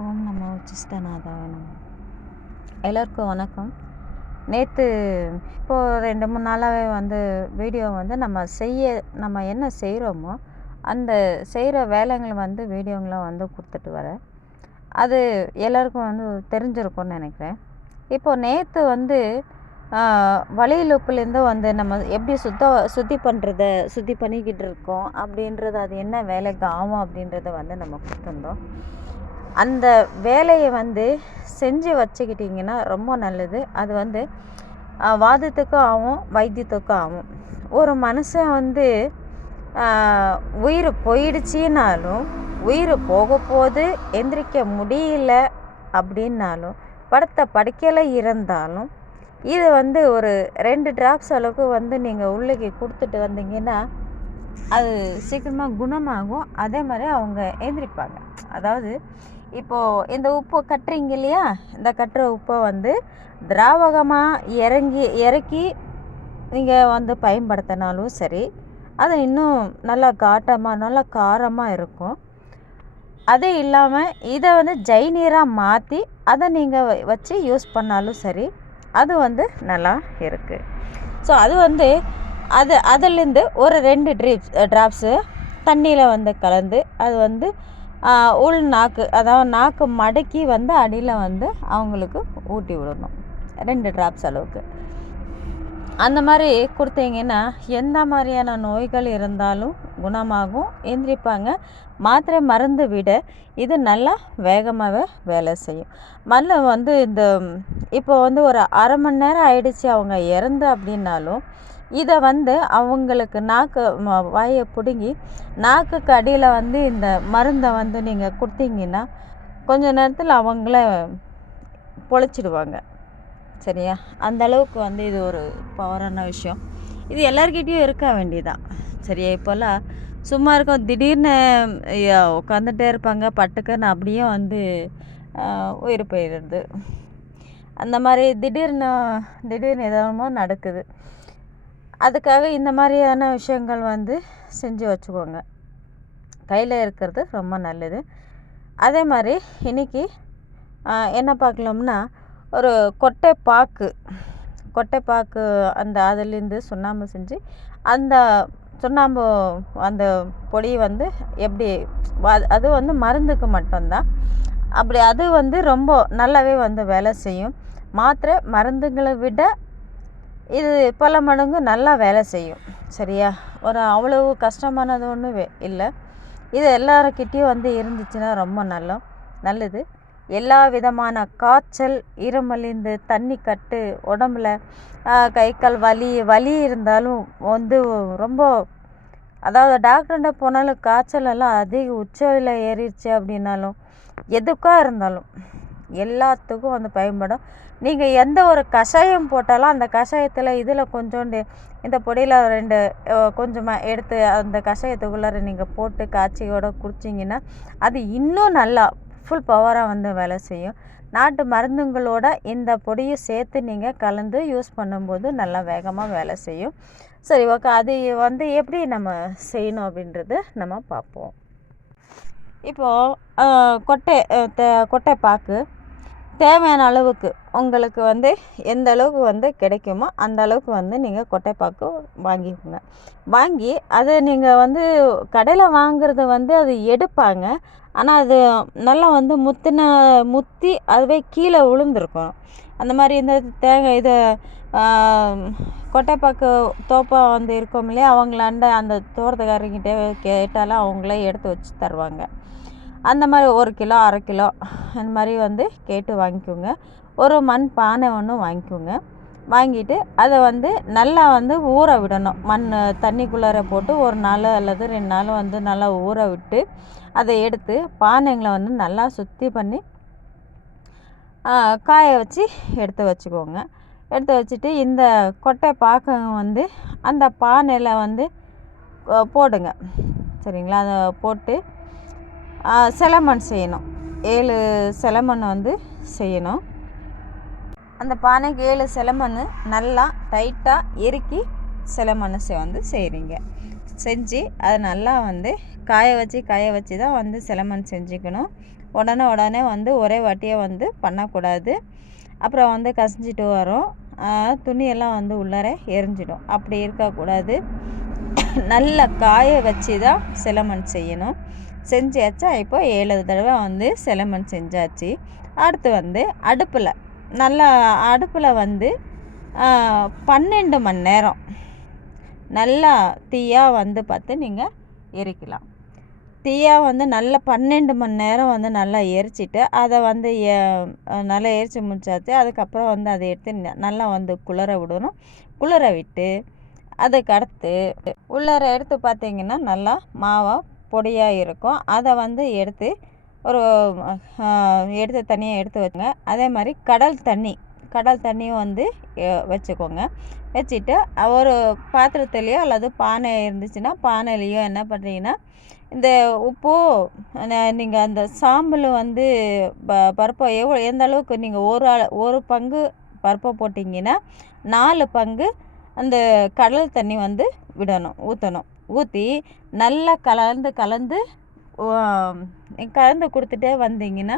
ஓம் நம்ம சிஸ்தநாதாய நம. எல்லோருக்கும் வணக்கம். நேற்று இப்போது ரெண்டு மூணு நாளாகவே வந்து வீடியோ வந்து நம்ம செய்ய நம்ம என்ன செய்கிறோமோ அந்த செய்கிற வேலைங்களை வந்து வீடியோங்களை வந்து கொடுத்துட்டு வரேன். அது எல்லாருக்கும் வந்து தெரிஞ்சிருக்கும்னு நினைக்கிறேன். இப்போது நேற்று வந்து வலையிலுப்புலேருந்து வந்து நம்ம எப்படி சுத்த சுத்தி பண்ணுறத சுத்தி பண்ணிக்கிட்டு இருக்கோம் அப்படின்றது அது என்ன வேலைக்கு ஆகும் அப்படின்றத வந்து நம்ம கொடுத்துருந்தோம். அந்த வேலையை வந்து செஞ்சு வச்சுக்கிட்டிங்கன்னா ரொம்ப நல்லது. அது வந்து வாதத்துக்கும் ஆகும் வைத்தியத்துக்கும் ஆகும். ஒரு மனுஷன் வந்து உயிர் போயிடுச்சின்னாலும் உயிர் போக போது எந்திரிக்க முடியல அப்படின்னாலும் படுத்த படுக்கையில் இருந்தாலும் இது வந்து ஒரு ரெண்டு டிராப்ஸ் அளவுக்கு வந்து நீங்கள் உள்ளுக்கு கொடுத்துட்டு வந்தீங்கன்னா அது சீக்கிரமாக குணமாகும். அதே மாதிரி அவங்க எழுந்திரிப்பாங்க அதாவது இப்போது இந்த உப்பு கட்டுறீங்க இல்லையா? இந்த கட்டுற உப்பை வந்து திராவகமாக இறங்கி இறக்கி நீங்கள் வந்து பயன்படுத்தினாலும் சரி அது இன்னும் நல்லா காட்டமாக நல்லா காரமாக இருக்கும். அது இல்லாமல் இதை வந்து ஜெய்நீராக மாற்றி அதை நீங்கள் வச்சு யூஸ் பண்ணாலும் சரி அது வந்து நல்லா இருக்குது ஸோ அது வந்து அது அதுலேருந்து ஒரு ரெண்டு ட்ரிப்ஸ் ட்ராப்ஸு தண்ணியில் வந்து கலந்து அது வந்து உள் நாக்கு அதாவது நாக்கு மடக்கி வந்து அடியில் வந்து அவங்களுக்கு ஊட்டி விடணும். ரெண்டு ட்ராப்ஸ் அளவுக்கு. அந்த மாதிரி கொடுத்தீங்கன்னா எந்த மாதிரியான நோய்கள் இருந்தாலும் குணமாகும் எந்திரிப்பாங்க. மாத்திரை மருந்து விட இது நல்லா வேகமாகவே வேலை செய்யும். மல்ல வந்து இந்த இப்போ வந்து ஒரு அரை மணி நேரம் ஆயிடுச்சு அவங்க இறந்து அப்படின்னாலும் இதை வந்து அவங்களுக்கு நாக்கு வாயை பிடுங்கி நாக்குக்கு அடியில் வந்து இந்த மருந்தை வந்து நீங்கள் கொடுத்தீங்கன்னா கொஞ்ச நேரத்தில் அவங்கள பொழைச்சிடுவாங்க. சரியா? அந்த அளவுக்கு வந்து இது ஒரு பவரான விஷயம். இது எல்லார்கிட்டயும் இருக்க வேண்டியதான் சரியா? இப்போல்லாம் சும்மா இருக்கும். திடீர்னு உட்காந்துட்டே இருப்பாங்க. பட்டுக்குன்னு அப்படியே வந்து உயிர் போயிடுறது. அந்த மாதிரி திடீர்னு திடீர்னு எதாவது நடக்குது. அதுக்காக இந்த மாதிரியான விஷயங்கள் வந்து செஞ்சு வச்சுக்கோங்க. கையில் இருக்கிறது ரொம்ப நல்லது. அதே மாதிரி இன்னைக்கு என்ன பார்க்கலாம்னா ஒரு கொட்டை பாக்கு. கொட்டை பாக்கு அந்த அதுலேருந்து சுண்ணாம்பு செஞ்சு அந்த சுண்ணாம்பு அந்த பொடி வந்து எப்படி அது வந்து மருந்துக்கு மட்டும்தான். அப்படி அது வந்து ரொம்ப நல்லாவே வந்து வேலை செய்யும். மாத்திரை மருந்துங்களை விட இது பல மடங்கு நல்லா வேலை செய்யும். சரியா? ஒரு அவ்வளவு கஷ்டமானது ஒன்றும் இல்லை. இது எல்லாருக்கிட்டேயும் வந்து இருந்துச்சுன்னா ரொம்ப நல்ல நல்லது. எல்லா விதமான காய்ச்சல் இருமல் இந்த தண்ணி கட்டு உடம்புல கை கால் வலி வலி இருந்தாலும் வந்து ரொம்ப அதாவது டாக்டர்கிட்ட போனாலும் காய்ச்சல் எல்லாம் அதிக உச்சவில் ஏறிடுச்சு அப்படின்னாலும் எதுக்காக இருந்தாலும் எல்லாத்துக்கும் வந்து பயன்படும். நீங்கள் எந்த ஒரு கஷாயம் போட்டாலும் அந்த கஷாயத்தில் இதில் கொஞ்சோண்டு இந்த பொடியில் ரெண்டு கொஞ்சமாக எடுத்து அந்த கஷாயத்துக்குள்ளார நீங்கள் போட்டு காய்ச்சியோட குடிச்சிங்கன்னா அது இன்னும் நல்லா ஃபுல் பவராக வந்து வேலை செய்யும். நாட்டு மருந்துங்களோட இந்த பொடியை சேர்த்து நீங்கள் கலந்து யூஸ் பண்ணும்போது நல்லா வேகமாக வேலை செய்யும். சரி ஓகே. அது வந்து எப்படி நம்ம செய்யணும் அப்படின்றது நம்ம பார்ப்போம். இப்போது கொட்டை தே- கொட்டை பாக்கு தேவையான அளவுக்கு உங்களுக்கு வந்து எந்த அளவுக்கு வந்து கிடைக்குமோ அந்த அளவுக்கு வந்து நீங்கள் கொட்டைப்பாக்கு வாங்கிக்கோங்க. வாங்கி அதை நீங்கள் வந்து கடையில் வாங்குறது வந்து அது எடுப்பாங்க. ஆனால் அது நல்லா வந்து முத்தின முத்தி அதுவே கீழே விழுந்திருக்கும் அந்த மாதிரி இந்த தேங்காய் இது கொட்டைப்பாக்கு தோப்பா வந்து இருக்கோம் இல்லையா? அவங்களாண்ட அந்த தோட்டத்துக்காரங்கிட்டே கேட்டாலும் அவங்களே எடுத்து வச்சு தருவாங்க. அந்த மாதிரி ஒரு கிலோ அரை கிலோ அந்த மாதிரி வந்து கேட்டு வாங்கிக்கோங்க. ஒரு மண் பானை ஒன்று வாங்கிக்கோங்க. வாங்கிட்டு அதை வந்து நல்லா வந்து ஊற விடணும். மண் தண்ணிக்குள்ளார போட்டு ஒரு நாள் அல்லது ரெண்டு நாள் வந்து நல்லா ஊற விட்டு அதை எடுத்து பானைங்களை வந்து நல்லா சுத்தி பண்ணி காய வச்சு எடுத்து வச்சுக்கோங்க. எடுத்து வச்சுட்டு இந்த கொட்டை பாக்கம் வந்து அந்த பானையில் வந்து போடுங்க. சரிங்களா? அதை போட்டு ஆ, சிலமண் செய்யணும். ஏழு சிலமண் வந்து செய்யணும். அந்த பானைக்கு ஏழு செலமண் நல்லா டைட்டாக இறுக்கி சிலமண் செ வந்து செய்கிறீங்க செஞ்சு அதை நல்லா வந்து காய வச்சு காய வச்சு தான் வந்து செலமண் செஞ்சுக்கணும். உடனே உடனே வந்து ஒரே வாட்டியே வந்து பண்ணக்கூடாது. அப்புறம் வந்து கசிஞ்சிட்டு வரும். துணியெல்லாம் வந்து உள்ளார எரிஞ்சிடும். அப்படி இருக்கக்கூடாது. நல்லா காய வச்சு தான் சிலமன் செய்யணும். செஞ்சாச்சா? இப்போ ஏழு தடவை வந்து சிலம்பன் செஞ்சாச்சு. அடுத்து வந்து அடுப்பில் நல்லா அடுப்பில் வந்து பன்னெண்டு மணி நேரம். நல்லா தீயாக வந்து பார்த்து நீங்கள் எரிக்கலாம். தீயாக வந்து நல்லா பன்னெண்டு மணி நேரம் வந்து நல்லா எரிச்சிட்டு அதை வந்து நல்லா எரித்து முடிச்சாச்சு. அதுக்கப்புறம் வந்து அதை எடுத்து நல்லா வந்து குளிர விடணும். குளிர விட்டு அதுக்கு அடுத்து உள்ளார எடுத்து பார்த்தீங்கன்னா நல்லா மாவாக பொடியாக இருக்கும். அதை வந்து எடுத்து ஒரு எடுத்து தனியாக எடுத்து வச்சுங்க. அதே மாதிரி கடல் தண்ணி கடல் தண்ணியும் வந்து வச்சுக்கோங்க. வச்சுட்டு ஒரு பாத்திரத்துலேயோ அல்லது பானை இருந்துச்சுன்னா பானையிலையோ என்ன பண்ணுறீங்கன்னா இந்த உப்பு நீங்கள் அந்த சாம்பல் வந்து ப பருப்பை எவ்வளோ எந்த அளவுக்கு நீங்கள் ஒரு ஒரு பங்கு பருப்பை போட்டிங்கன்னா நாலு பங்கு அந்த கடல் தண்ணி வந்து விடணும் ஊற்றணும் ஊற்றி நல்லா கலந்து கலந்து கலந்து கொடுத்துட்டே வந்தீங்கன்னா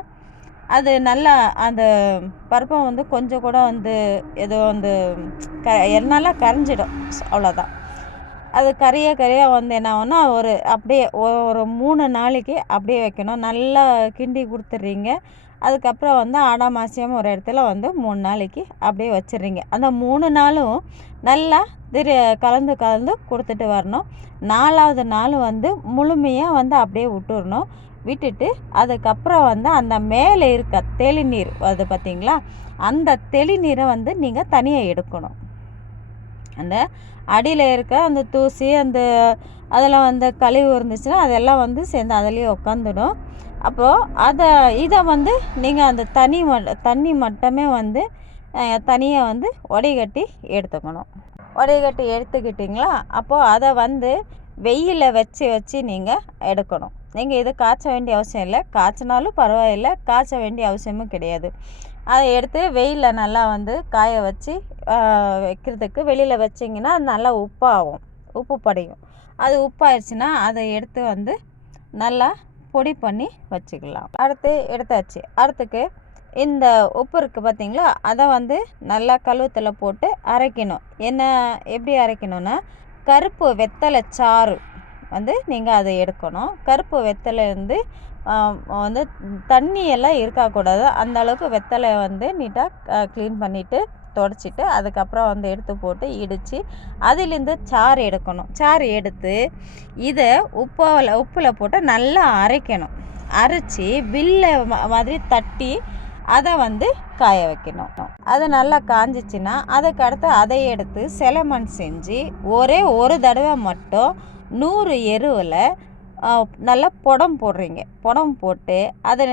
அது நல்லா அந்த பருப்பம் வந்து கொஞ்சம் கூட வந்து ஏதோ வந்து க நல்லா கரைஞ்சிடும். அவ்வளோதான் அது கரைய கரைய வந்து என்ன ஆகும்னா ஒரு அப்படியே ஒரு மூணு நாளைக்கு அப்படியே வைக்கணும். நல்லா கிண்டி கொடுத்துட்றீங்க. அதுக்கப்புறம் வந்து ஆடாமாசியம் ஒரு இடத்துல வந்து மூணு நாளைக்கு அப்படியே வச்சிடுறீங்க. அந்த மூணு நாளும் நல்லா திரு கலந்து கலந்து கொடுத்துட்டு வரணும். நாலாவது நாள் வந்து முழுமையாக வந்து அப்படியே விட்டுறணும். விட்டுட்டு அதுக்கப்புறம் வந்து அந்த மேலே இருக்க தெளிநீர் அது பார்த்திங்களா? அந்த தெளிநீரை வந்து நீங்கள் தனியாக எடுக்கணும். அந்த அடியில் இருக்க அந்த தூசி அந்த அதில் வந்து கழிவு இருந்துச்சுன்னா அதெல்லாம் வந்து சேர்ந்து அதுலேயே உட்காந்துடும் அப்போது அதை இதை வந்து நீங்கள் அந்த தனி மட் தண்ணி மட்டுமே வந்து தனியாக வந்து வடிகட்டி எடுத்துக்கணும். வடிகட்டி எடுத்துக்கிட்டிங்களா? அப்போது அதை வந்து வெயிலில் வச்சு வச்சு நீங்கள் எடுக்கணும். நீங்கள் இது காய்ச்ச வேண்டிய அவசியம் இல்லை. காய்ச்சினாலும் பரவாயில்லை. காய்ச்ச வேண்டிய அவசியமும் கிடையாது. அதை எடுத்து வெயிலில் நல்லா வந்து காய வச்சு வைக்கிறதுக்கு வெளியில் வச்சிங்கன்னா அது நல்லா உப்பாகும். உப்பு படையும். அது உப்பாயிடுச்சுன்னா அதை எடுத்து வந்து நல்லா பொடி பண்ணி வச்சுக்கலாம். அடுத்து எடுத்தாச்சு. அடுத்துக்கு இந்த உப்பு இருக்குது பார்த்தீங்களா அதை வந்து நல்லா கழுவத்தில் போட்டு அரைக்கணும். என்ன எப்படி அரைக்கணும்னா கருப்பு வெத்தலை சாறு வந்து நீங்கள் அதை எடுக்கணும். கருப்பு வெத்தலை வந்து வந்து தண்ணியெல்லாம் இருக்கக்கூடாது அந்த அளவுக்கு வெத்தலை வந்து நீட்டாக க்ளீன் பண்ணிவிட்டு தொடச்சிட்டு அதுக்கப்புறம் வந்து எடுத்து போட்டு இடித்து அதுலேருந்து சாறு எடுக்கணும். சாறு எடுத்து இதை உப்பில் உப்பில் போட்டு நல்லா அரைக்கணும். அரைச்சி வில்ல மாதிரி தட்டி அதை வந்து காய வைக்கணும். அது நல்லா காஞ்சிச்சின்னா அதுக்கு அடுத்து அதை எடுத்து செலமண் செஞ்சு ஒரே ஒரு தடவை மட்டும் நூறு எருவில் நல்லா புடம் போடுறீங்க. புடம் போட்டு அதை